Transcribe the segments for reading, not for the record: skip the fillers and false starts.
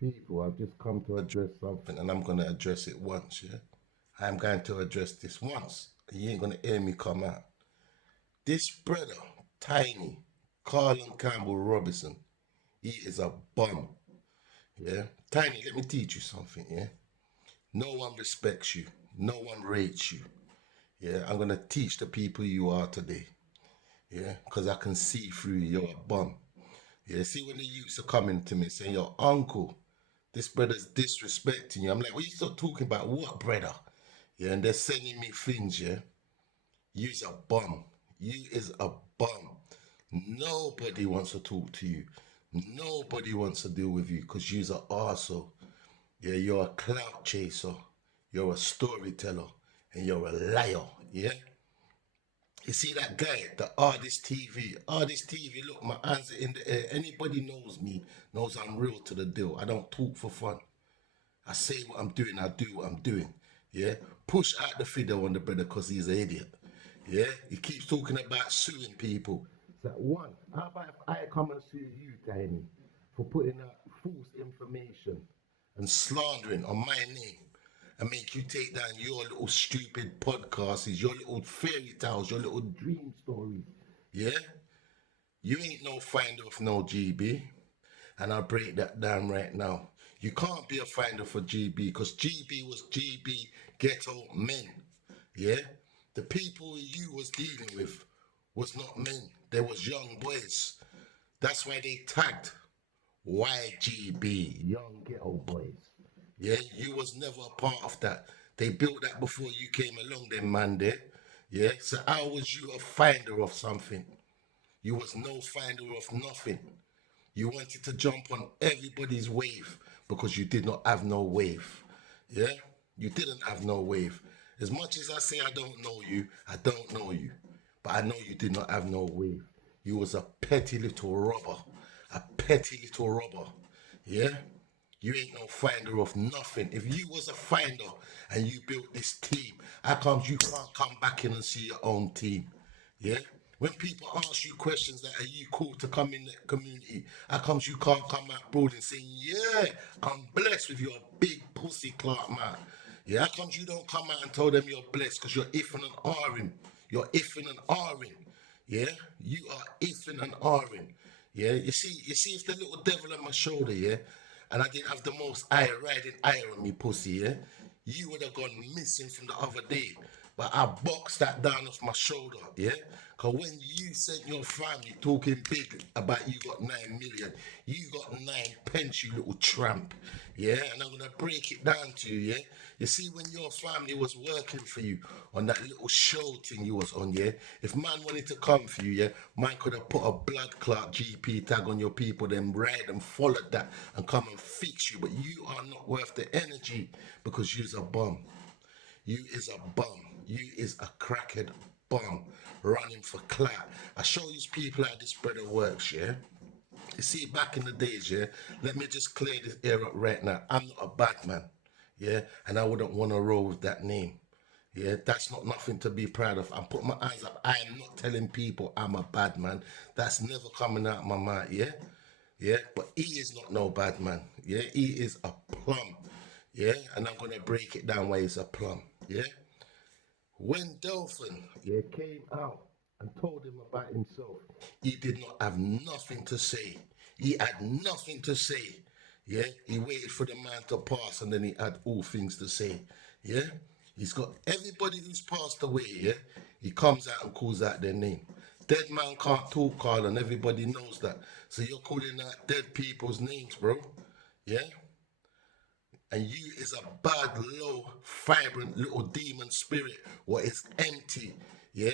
People, I've just come to address something and I'm going to address it once, yeah? I'm going to address this once. You ain't going to hear me come out. This brother, Tiny, Carlin Campbell Robinson, he is a bum, yeah? Tiny, let me teach you something, yeah? No one respects you. No one rates you, yeah? I'm going to teach the people you are today, yeah? Because I can see through you, you're a bum. Yeah, see when the youths are coming to me saying, "Your uncle, this brother's disrespecting you." I'm like, "What you start talking about? What brother?" Yeah, and they're sending me things. Yeah, you's a bum. You is a bum. Nobody wants to talk to you. Nobody wants to deal with you because you's an arsehole. Yeah, you're a clout chaser. You're a storyteller, and you're a liar. Yeah. You see that guy, the Artist TV. Artist TV, look, my hands are in the air. Anybody knows me, knows I'm real to the deal. I don't talk for fun. I say what I'm doing, I do what I'm doing. Yeah? Push out the video on the brother because he's an idiot. Yeah? He keeps talking about suing people. So, one, how about if I come and sue you, Tiny, for putting out false information and slandering on my name and make you take down your little stupid podcasts, your little fairy tales, your little dream stories? Yeah? You ain't no finder of no GB. And I'll break that down right now. You can't be a finder for GB because GB was GB ghetto men. Yeah? The people you was dealing with was not men. They was young boys. That's why they tagged YGB, young ghetto boys. Yeah, you was never a part of that. They built that before you came along, then man there. Yeah, so how was you a finder of something? You was no finder of nothing. You wanted to jump on everybody's wave because you did not have no wave. Yeah? You didn't have no wave. As much as I say I don't know you, I don't know you. But I know you did not have no wave. You was a petty little robber. A petty little robber. Yeah? You ain't no finder of nothing. If you was a finder and you built this team, how comes you can't come back in and see your own team? Yeah? When people ask you questions that are you cool to come in the community, how comes you can't come out broad and saying, yeah, I'm blessed with your big pussy Clark man. Yeah, how comes you don't come out and tell them you're blessed because you're effing and ahring. You're effing and ahring. Yeah, you are effing and ahring. Yeah, you see, if the little devil on my shoulder, yeah, and I didn't have the most eye riding eye on me pussy, yeah, you would have gone missing from the other day. But I boxed that down off my shoulder, yeah? Because when you sent your family talking big about you got 9 million, you got 9 pence, you little tramp, yeah? And I'm going to break it down to you, yeah? You see, when your family was working for you on that little show thing you was on, yeah? If man wanted to come for you, yeah, man could have put a blood clot GP tag on your people, then ride and followed that and come and fix you. But you are not worth the energy because you's a bum. You is a bum. You is a crackhead bum running for clout. I show these people how this brother works, yeah? You see, back in the days, yeah? Let me just clear this air up right now. I'm not a bad man, yeah? And I wouldn't want to roll with that name. Yeah, that's not nothing to be proud of. I'm putting my eyes up. I am not telling people I'm a bad man. That's never coming out of my mouth, yeah? Yeah, but he is not no bad man. Yeah, he is a plum. Yeah, and I'm gonna break it down why he's a plum. Yeah, when Dolphin came out and told him about himself, he did not have nothing to say. He had nothing to say. Yeah, he waited for the man to pass and then he had all things to say. Yeah, he's got everybody who's passed away. Yeah, he comes out and calls out their name. Dead man can't talk, Carl, and everybody knows that. So you're calling out dead people's names, bro. Yeah, and you is a bad, low, vibrant little demon spirit what is empty. Yeah,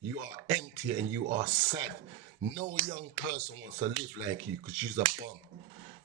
you are empty and you are sad. No young person wants to live like you because you's a bum.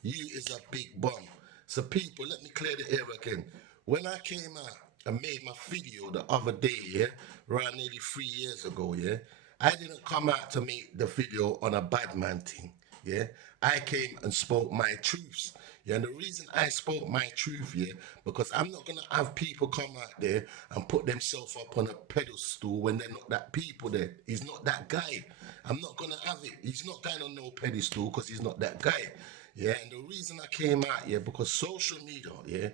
You is a big bum. So people, let me clear the air again. When I came out and made my video the other day, yeah, around nearly 3 years ago, yeah, I didn't come out to make the video on a bad man thing. Yeah, I came and spoke my truths. Yeah, and the reason I spoke my truth, yeah, because I'm not gonna have people come out there and put themselves up on a pedestal when they're not that people there. He's not that guy. I'm not gonna have it. He's not going on no pedestal because he's not that guy. Yeah, and the reason I came out here because social media, yeah,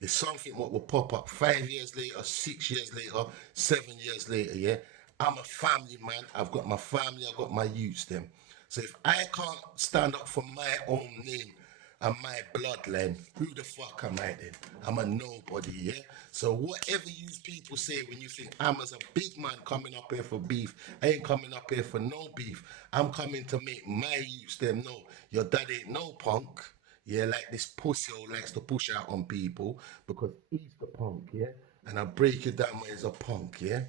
is something what will pop up 5 years later, 6 years later, 7 years later, yeah. I'm a family man. I've got my family, I've got my youths, them. So if I can't stand up for my own name and my bloodline, who the fuck am I then? I'm a nobody, yeah? So whatever you people say when you think I'm as a big man coming up here for beef, I ain't coming up here for no beef. I'm coming to make my youths them know your dad ain't no punk. Yeah, like this pussy who likes to push out on people because he's the punk, yeah? And I break it down when he's a punk, yeah?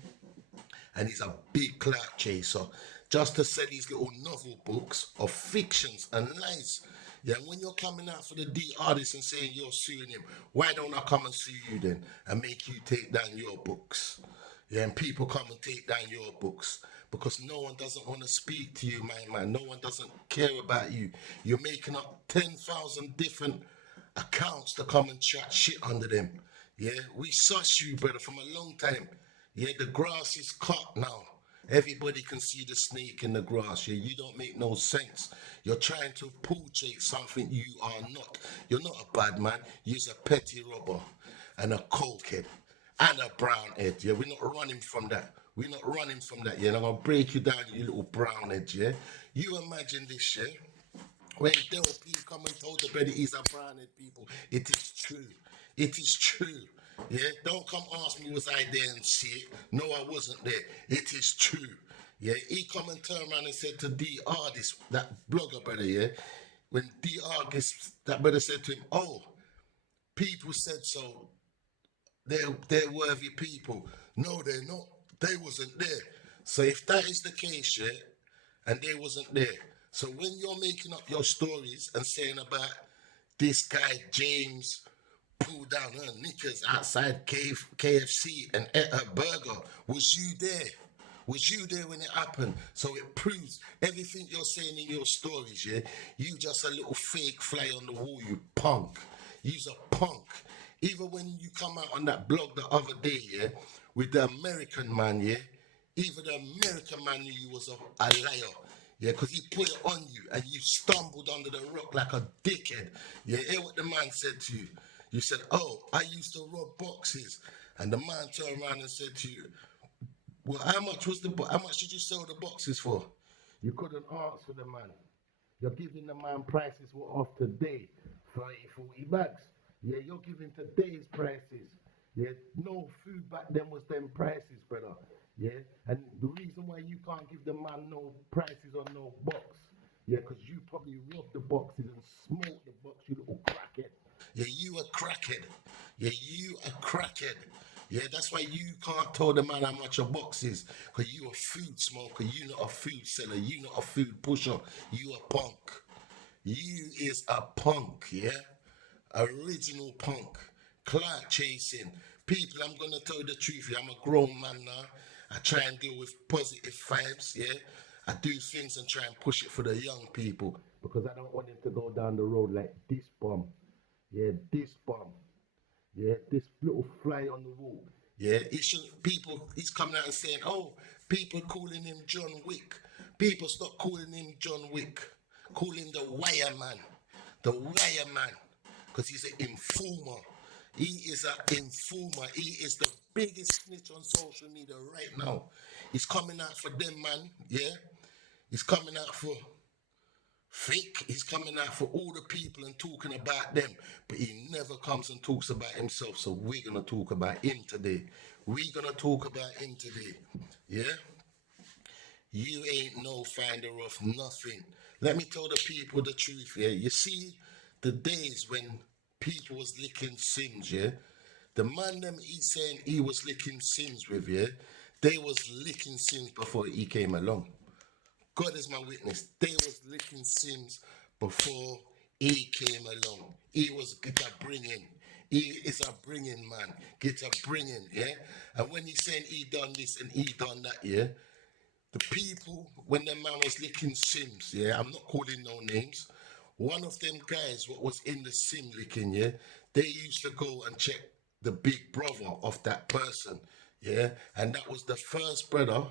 And he's a big clout chaser just to sell these little novel books of fictions and lies. Yeah, and when you're coming out for the D artist and saying you're suing him, why don't I come and sue you then and make you take down your books? Yeah, and people come and take down your books because no one doesn't want to speak to you, my man. No one doesn't care about you. You're making up 10,000 different accounts to come and chat shit under them. Yeah, we suss you, brother, from a long time. Yeah, the grass is cut now. Everybody can see the snake in the grass. Yeah, you don't make no sense. You're trying to portray something you are not. You're not a bad man. You're a petty robber and a cokehead and a brown head. Yeah, we're not running from that. We're not running from that. Yeah, and I'm gonna break you down, you little brown head. Yeah, you imagine this. Yeah, when Del P come and told the brother he's a branded people, it is true. It is true. Yeah, don't come ask me was I there and see it. No, I wasn't there. It is true. Yeah, he come and turned around and said to DR, this that blogger brother, yeah, when DR gets that brother said to him, oh, people said so. They're worthy people. No, they're not. They wasn't there. So if that is the case, yeah, and they wasn't there. So when you're making up your stories and saying about this guy James pulled down her knickers outside KFC and ate her burger, was you there? Was you there when it happened? So it proves everything you're saying in your stories, yeah? You just a little fake fly on the wall, you punk. You's a punk. Even when you come out on that blog the other day, yeah, with the American man, yeah, even the American man knew you was a liar. Yeah, because he put it on you and you stumbled under the rock like a dickhead. Yeah, hear what the man said to you. You said, oh, I used to rob boxes. And the man turned around and said to you, well, how much did you sell the boxes for? You couldn't answer the man. You're giving the man prices what of today, 30, 40 bags. Yeah, you're giving today's prices. Yeah, no food back then was them prices, brother. Yeah, and the reason why you can't give the man no prices on no box, yeah, because you probably robbed the boxes and smoked the box, you little crackhead. Yeah, you a crackhead. Yeah, you a crackhead. Yeah, that's why you can't tell the man how much a box is. Because you a food smoker, you not a food seller, you not a food pusher, you a punk. You is a punk, yeah? Original punk. Clout chasing. People, I'm gonna tell you the truth, yeah? I'm a grown man now. I try and deal with positive vibes, yeah? I do things and try and push it for the young people because I don't want them to go down the road like this bomb. Yeah, this bomb. Yeah, this little fly on the wall. Yeah, he shouldn't. People, he's coming out and saying, "Oh, people calling him John Wick. People stop calling him John Wick. Call him the Wire Man, the Wire Man, because he's an informer. He is an informer. He is the biggest snitch on social media right now. He's coming out for them, man. Yeah, he's coming out for fake. He's coming out for all the people and talking about them, but he never comes and talks about himself. So we're gonna talk about him today. We're gonna talk about him today. Yeah, you ain't no finder of nothing. Let me tell the people the truth. Yeah, you see, the days when people was licking Sims. Yeah, the man them he's saying he was licking Sims with. Yeah, they was licking Sims before he came along. God is my witness. They was licking Sims before he came along. He was get a bringing. He is a bringing man. Get a bringing, yeah. And when he's saying he done this and he done that, yeah. The people when the man was licking Sims, yeah. I'm not calling no names. One of them guys, what was in the Sim licking, yeah. They used to go and check the big brother of that person, yeah. And that was the first brother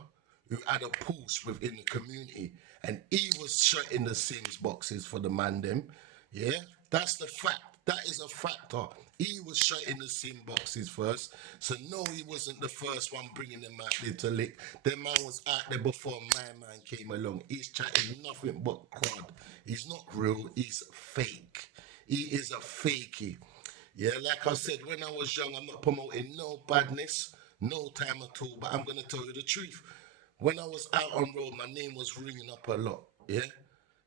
who had a pulse within the community, and he was shutting the Sims boxes for the man them. Yeah, that's the fact. That is a factor. He was shot in the sin boxes first, so no, he wasn't the first one bringing them out there to lick. The man was out there before my man came along. He's chatting nothing but crud. He's not real. He's fake. He is a fakey. Yeah, like I said, when I was young, I'm not promoting no badness, no time at all. But I'm gonna tell you the truth. When I was out on road, my name was ringing up a lot. Yeah,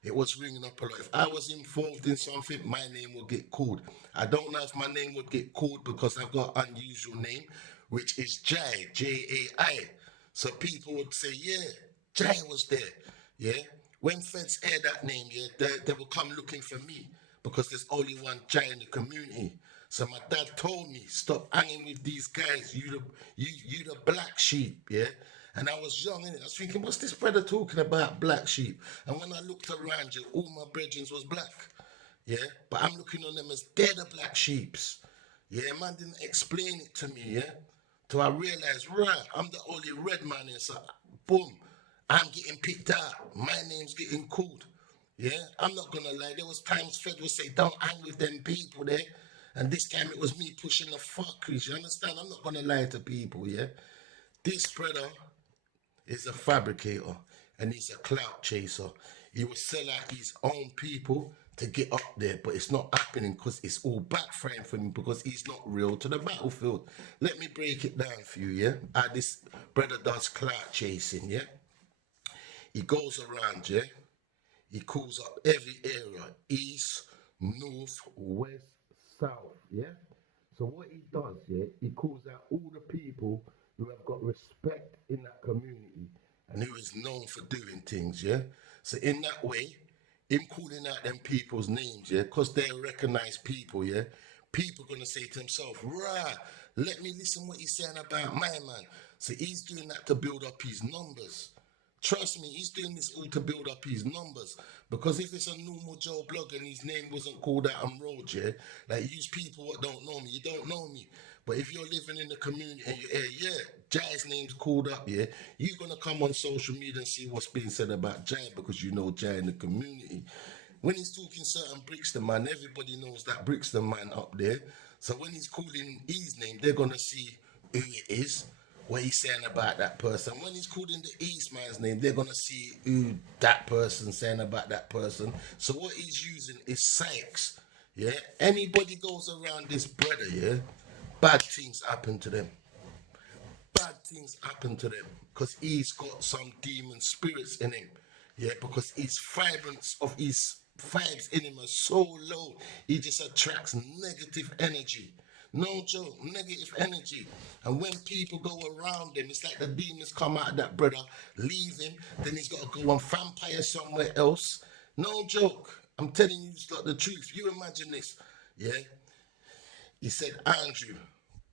it was ringing up a lot. If I was involved in something, my name would get called. I don't know if my name would get called because I've got an unusual name, which is Jai, Jai. So people would say, yeah, Jai was there. Yeah. When feds hear that name, yeah, they will come looking for me because there's only one Jai in the community. So my dad told me, stop hanging with these guys. You the black sheep, yeah. And I was young, innit? I was thinking, what's this brother talking about, black sheep? And when I looked around you, all my brethren was black. Yeah, but I'm looking on them as they're the black sheeps. Yeah, man didn't explain it to me, yeah. Till I realized, right, I'm the only red man here, so boom, I'm getting picked out. My name's getting called. Yeah, I'm not gonna lie. There was times Fed would say, don't hang with them people there. And this time it was me pushing the fuckeries. You understand? I'm not gonna lie to people, yeah. This brother is a fabricator and he's a clout chaser. He will sell out his own people to get up there, but it's not happening because it's all backfiring for him because he's not real to the battlefield. Let me break it down for you, yeah? How this brother does clout chasing, yeah? He goes around, yeah? He calls up every area, east, north, west, south, yeah? So what he does, yeah, he calls out all the people who have got respect in that community and who is known for doing things, yeah? So in that way, him calling out them people's names, yeah, because they're recognized people, yeah, people gonna say to themselves, right, let me listen what he's saying about my man. So he's doing that to build up his numbers. Trust me, he's doing this all to build up his numbers. Because if it's a normal Joe blogger and his name wasn't called out on road, yeah, like use people what don't know me, you don't know me. But if you're living in the community and you hear, yeah, Jai's name's called up, yeah, you're gonna come on social media and see what's being said about Jai because you know Jai in the community. When he's talking certain Brixton man, everybody knows that Brixton man up there. So when he's calling his name, they're gonna see who it is, what he's saying about that person. When he's calling the East man's name, they're gonna see who that person's saying about that person. So what he's using is psychs. Yeah, anybody goes around this brother, yeah, bad things happen to them. Bad things happen to them because he's got some demon spirits in him. Yeah, because his vibrance of his vibes in him are so low, he just attracts negative energy. No joke, negative energy. And when people go around him, it's like the demons come out of that brother, leave him, then he's got to go and vampire somewhere else. No joke. I'm telling you the truth. You imagine this. Yeah. He said Andrew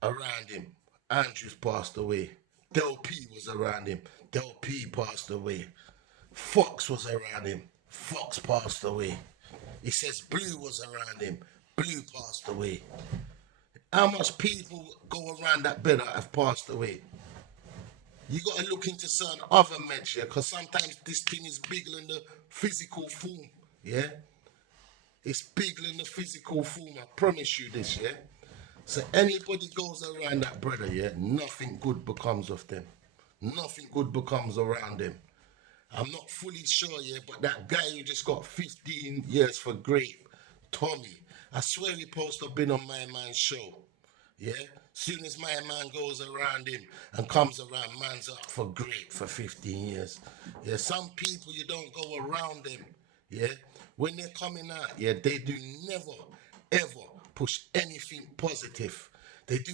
around him. Andrew's passed away. Del P was around him. Del P passed away. Fox was around him. Fox passed away. He says Blue was around him. Blue passed away. How much people go around that bed that have passed away? You got to look into certain other meds, yeah, because sometimes this thing is bigger than the physical form, yeah. It's bigger than the physical form. I promise you this, yeah. So anybody goes around that brother, yeah, nothing good becomes of them. Nothing good becomes around them. I'm not fully sure, yeah, but that guy who just got 15 years for grape, Tommy, I swear he supposed to have been on my man's show. Yeah? Soon as my man goes around him and comes around, man's up for grape for 15 years. Yeah, some people you don't go around them. Yeah? When they're coming out, yeah, they do never, ever push anything positive. They do